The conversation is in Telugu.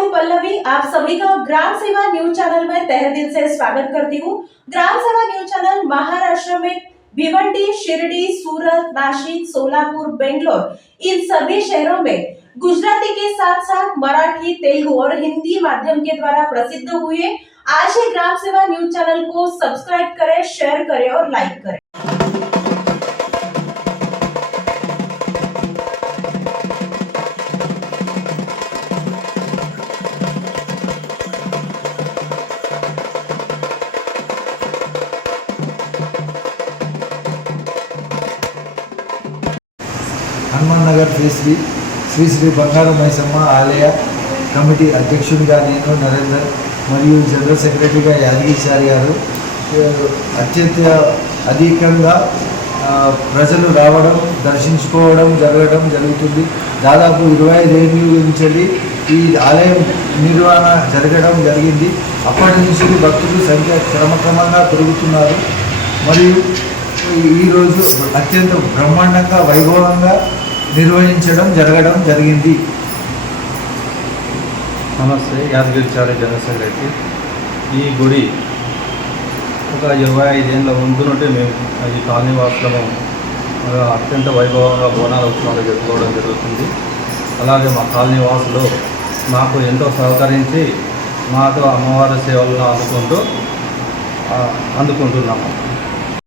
हूं पल्लवी। आप सभी का ग्राम सेवा न्यूज चैनल में तहे दिल से स्वागत करती हूं। ग्राम सेवा न्यूज चैनल महाराष्ट्र में भिवंडी, शिरडी, सूरत, नासिक, सोलापुर, बेंगलोर इन सभी शहरों में गुजराती के साथ साथ मराठी, तेलुगु और हिंदी माध्यम के द्वारा प्रसिद्ध हुए। आज ही ग्राम सेवा न्यूज चैनल को सब्सक्राइब करें, शेयर करें और लाइक करें। హనుమాన్ నగర్ శ్రీ శ్రీ బంగారు మైసమ్మ ఆలయ కమిటీ అధ్యక్షుడిగా నేను నరేందర్ మరియు జనరల్ సెక్రటరీగా యాదగిరిచారి గారు అధికంగా ప్రజలు రావడం దర్శించుకోవడం జరుగుతుంది. దాదాపు 25 ఏళ్ళ నుంచి ఈ ఆలయం నిర్వహణ జరగడం జరిగింది. అప్పటి నుంచి భక్తుల సంఖ్య క్రమక్రమంగా పెరుగుతున్నారు మరియు ఈరోజు అత్యంత బ్రహ్మాండంగా వైభవంగా నిర్వహించడం జరిగింది. నమస్తే, యాదగిరిచారి జనరల్ సెక్రటరీ. ఈ గుడి ఒక 25 ఏళ్ళ ముందు నుండి మేము ఈ కాలనీవాసులము అత్యంత వైభవంగా బోనాల ఉత్సవాలు జరుపుకోవడం జరుగుతుంది. అలాగే మా కాలనీవాసులు మాకు ఎంతో సహకరించి మాతో అమ్మవారి సేవలను అందుకుంటున్నాము.